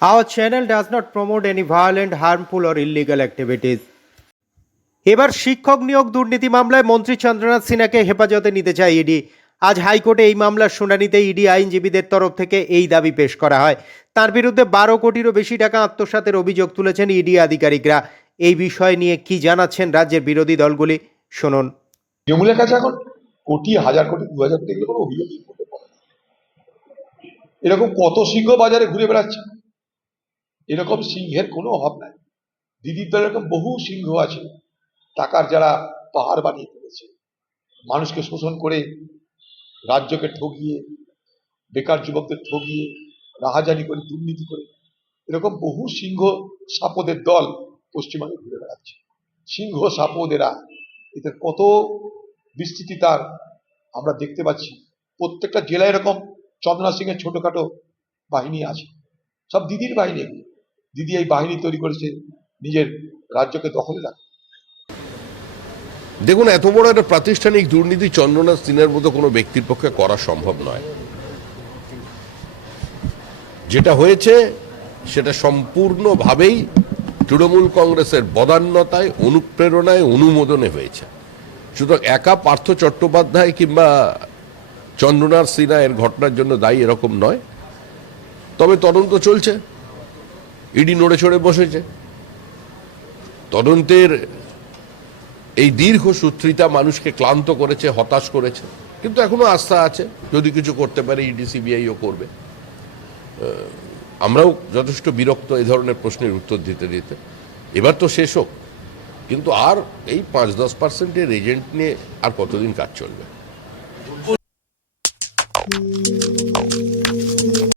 Our channel does not promote any violent, harmful, or illegal activities. এবার শিক্ষক নিয়োগ দুর্নীতি মামলায় মন্ত্রী চন্দ্রনাথ সিনহাকে হেফাজতে নিতে চায় ইডি। আজ হাইকোর্টে এই মামলার শুনানিতে ইডি আইনজীবীদের তরফ থেকে এই দাবি পেশ করা হয়। তার বিরুদ্ধে বারো কোটিরও বেশি টাকা আত্মসাতের অভিযোগ তুলেছেন ইডি আধিকারিকরা। এই বিষয় নিয়ে কি জানাচ্ছেন রাজ্যের বিরোধী দলগুলি শুনুন। তৃণমূলের কাছে এখন কোটি হাজার কোটি দু হাজার কোটি। এরকম কত সিংহ বাজারে ঘুরে বেড়াচ্ছে? এরকম সিংহের কোনো অভাব নাই। দিদির দলে এরকম বহু সিংহ আছে, টাকার যারা পাহাড় বানিয়ে ফেলেছে মানুষকে শোষণ করে রাজ্যকে ঠগিয়ে, বেকার যুবকদের ঠগিয়ে, রাহাজানি করে, দুর্নীতি করে, এরকম বহু সিংহ সাপদের দল পশ্চিমবঙ্গে ঘুরে বেড়াচ্ছে। সিংহ সাপদেরা, এদের কত বিস্তৃতি তার আমরা দেখতে পাচ্ছি। প্রত্যেকটা জেলায় এরকম চন্দ্রনাথ সিং এর ছোটখাটো বাহিনী আছে। সব দিদির বাহিনী। দিদি এই বাহিনী তৈরি করেছে, নিজের রাজ্যকে দখলে রাখে দেখুন, এত বড় একটা প্রাতিষ্ঠানিক দুর্নীতি চন্দ্রনাথ সিনহার মতো কোনো ব্যক্তির পক্ষে করা সম্ভব নয়। যেটা হয়েছে, সেটা সম্পূর্ণভাবেই তৃণমূল কংগ্রেসের বদান্যতায়, অনুপ্রেরণায়, অনুমোদনে হয়েছে। সুতরাং একা পার্থ চট্টোপাধ্যায় কিংবা চন্দ্রনাথ সিনহা এর ঘটনার জন্য দায়ী এরকম নয়। তবে তদন্ত চলছে। ইডি নড়ে চড়ে বসেছে। তদন্তের এই দীর্ঘ সূত্রিতা মানুষকে ক্লান্ত করেছে, হতাশ করেছে, কিন্তু এখনও আস্থা আছে, যদি কিছু করতে পারে, ইডি, সিবিআইও করবে। আমরাও যথেষ্ট বিরক্ত এই ধরনের প্রশ্নের উত্তর দিতে দিতে। এবার তো শেষ হোক, কিন্তু আর এই পাঁচ দশ পার্সেন্টের এজেন্ট নিয়ে আর কতদিন কাজ চলবে?